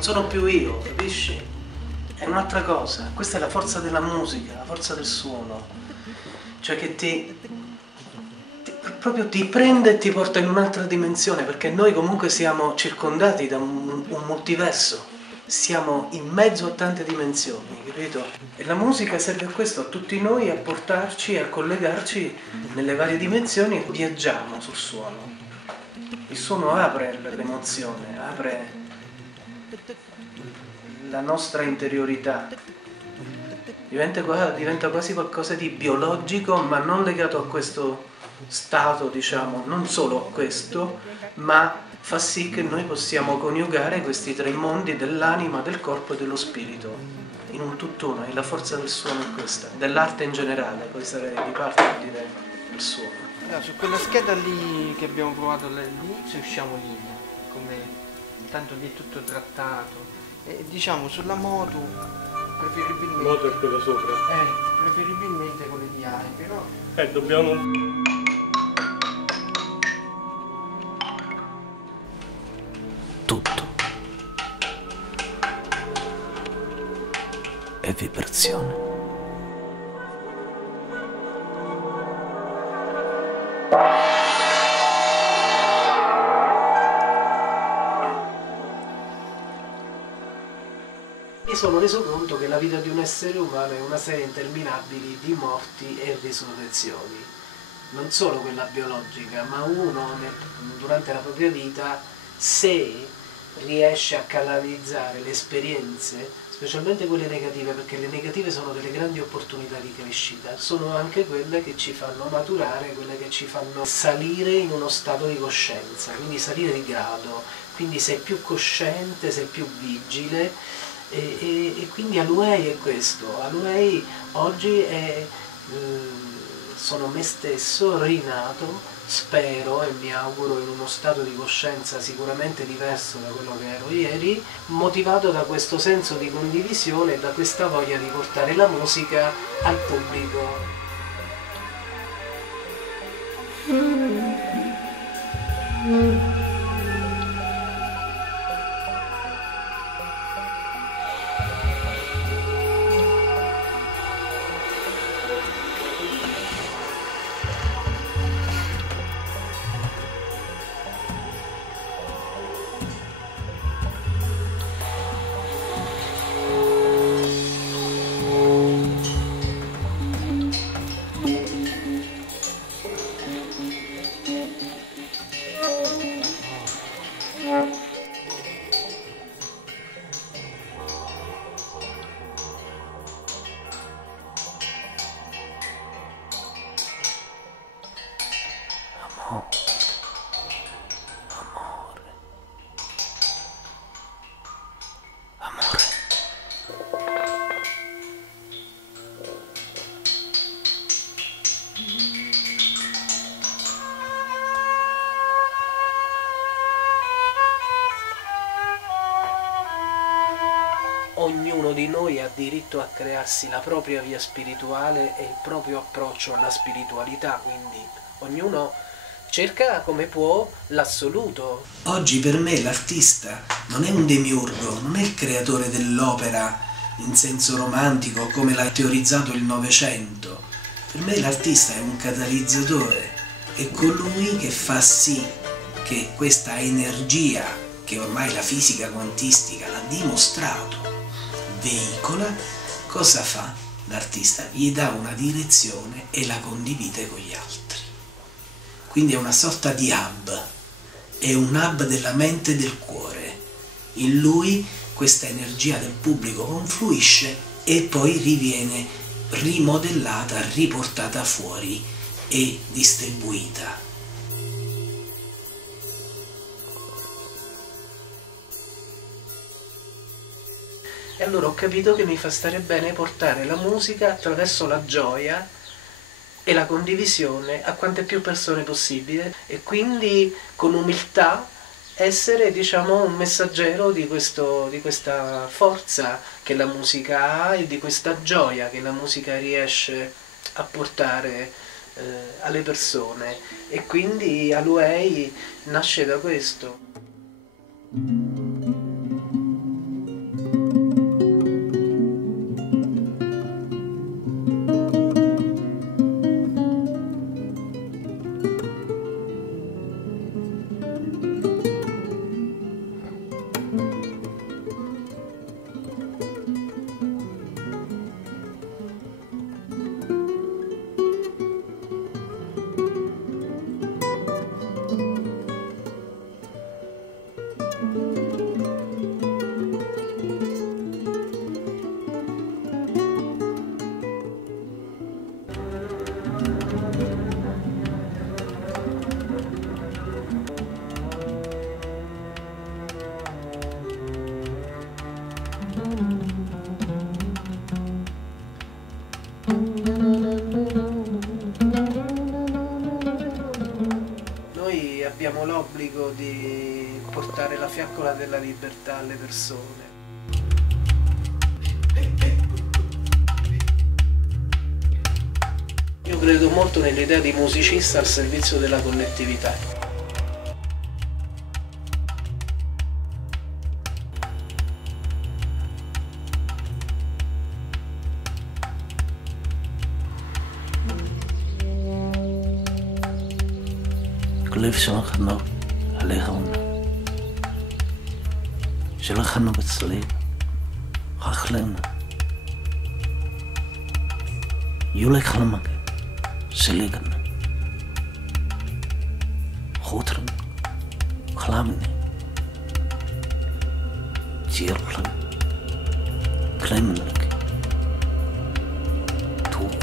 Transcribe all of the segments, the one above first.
non sono più io, capisci? È un'altra cosa. Questa è la forza della musica, la forza del suono, cioè che proprio ti prende e ti porta in un'altra dimensione, perché noi comunque siamo circondati da un multiverso, siamo in mezzo a tante dimensioni, capito? E la musica serve a questo, a tutti noi, a portarci, a collegarci nelle varie dimensioni. Viaggiamo sul suono. Il suono apre l'emozione, apre la nostra interiorità, diventa quasi qualcosa di biologico, ma non legato a questo stato, diciamo, non solo a questo, ma fa sì che noi possiamo coniugare questi tre mondi dell'anima, del corpo e dello spirito in un tutt'uno. E la forza del suono è questa, dell'arte in generale, poi sarei di parte a dire il suono. Allora, su quella scheda lì che abbiamo provato all'inizio usciamo linea, come tanto lì è tutto trattato, e diciamo sulla moto preferibilmente... Moto è quella sopra. Preferibilmente con le diane, però... Dobbiamo... Tutto è vibrazione. Mi sono reso conto che la vita di un essere umano è una serie interminabile di morti e risurrezioni, non solo quella biologica, ma uno durante la propria vita, se riesce a canalizzare le esperienze, specialmente quelle negative, perché le negative sono delle grandi opportunità di crescita, sono anche quelle che ci fanno maturare, quelle che ci fanno salire in uno stato di coscienza, quindi salire di grado, quindi sei più cosciente, sei più vigile. E quindi Aluei è questo, Aluei oggi è, sono me stesso rinato, spero e mi auguro in uno stato di coscienza sicuramente diverso da quello che ero ieri, motivato da questo senso di condivisione e da questa voglia di portare la musica al pubblico. Ognuno di noi ha diritto a crearsi la propria via spirituale e il proprio approccio alla spiritualità, quindi ognuno cerca come può l'assoluto. Oggi per me l'artista non è un demiurgo, non è il creatore dell'opera in senso romantico come l'ha teorizzato il Novecento. Per me l'artista è un catalizzatore, è colui che fa sì che questa energia, che ormai la fisica quantistica l'ha dimostrato, veicola, cosa fa? L'artista gli dà una direzione e la condivide con gli altri. Quindi è una sorta di hub, è un hub della mente e del cuore. In lui questa energia del pubblico confluisce e poi riviene rimodellata, riportata fuori e distribuita. E allora ho capito che mi fa stare bene portare la musica attraverso la gioia e la condivisione a quante più persone possibile, e quindi con umiltà essere, diciamo, un messaggero di questa forza che la musica ha e di questa gioia che la musica riesce a portare alle persone. E quindi Aluei nasce da questo. abbiamo l'obbligo di portare la fiaccola della libertà alle persone. Io credo molto nell'idea di musicista al servizio della collettività. كل في شلون خدنا عليهم شلون خدنا بتصلي خلنا يولك خلمك سليقنا خوترن خلامني تيرلن كلمنك توك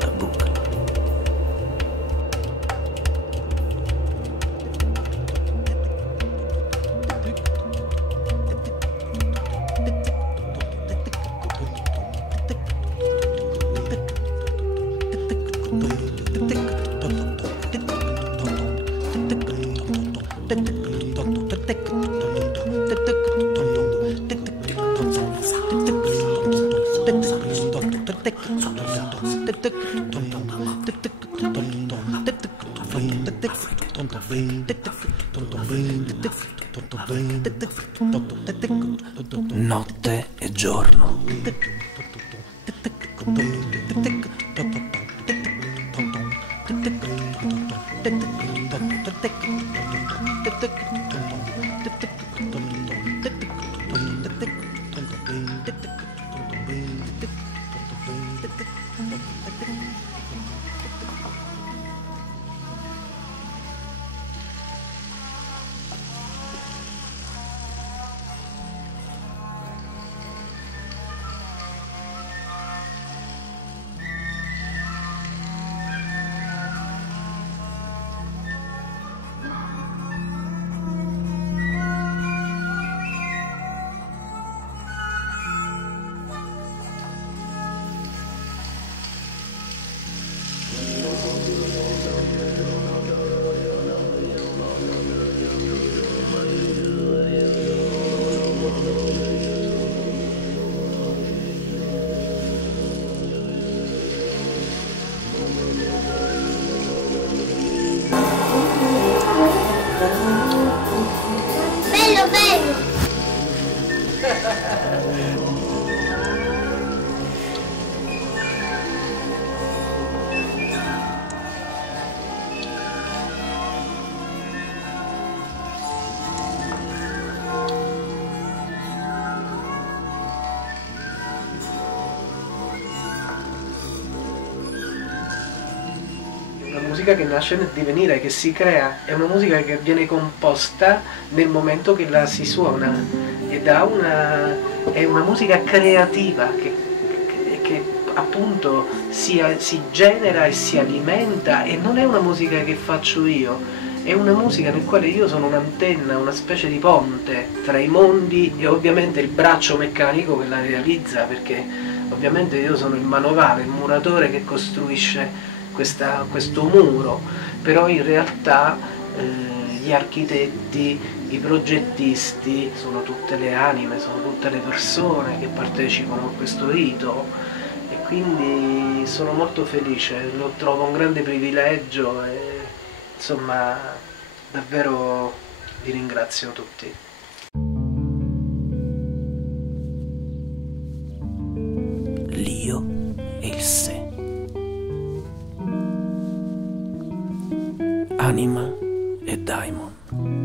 تبوك Notte e giorno. Bello, bello! Una musica che nasce nel divenire, che si crea, è una musica che viene composta nel momento che la si suona ed è una musica creativa che appunto si genera e si alimenta, e non è una musica che faccio io, è una musica nel quale io sono un'antenna, una specie di ponte tra i mondi e ovviamente il braccio meccanico che la realizza, perché ovviamente io sono il manovale, il muratore che costruisce questo muro, però in realtà gli architetti, i progettisti sono tutte le anime, sono tutte le persone che partecipano a questo rito, e quindi sono molto felice, lo trovo un grande privilegio e insomma davvero vi ringrazio tutti. L'io e il sé. Anima e daimon.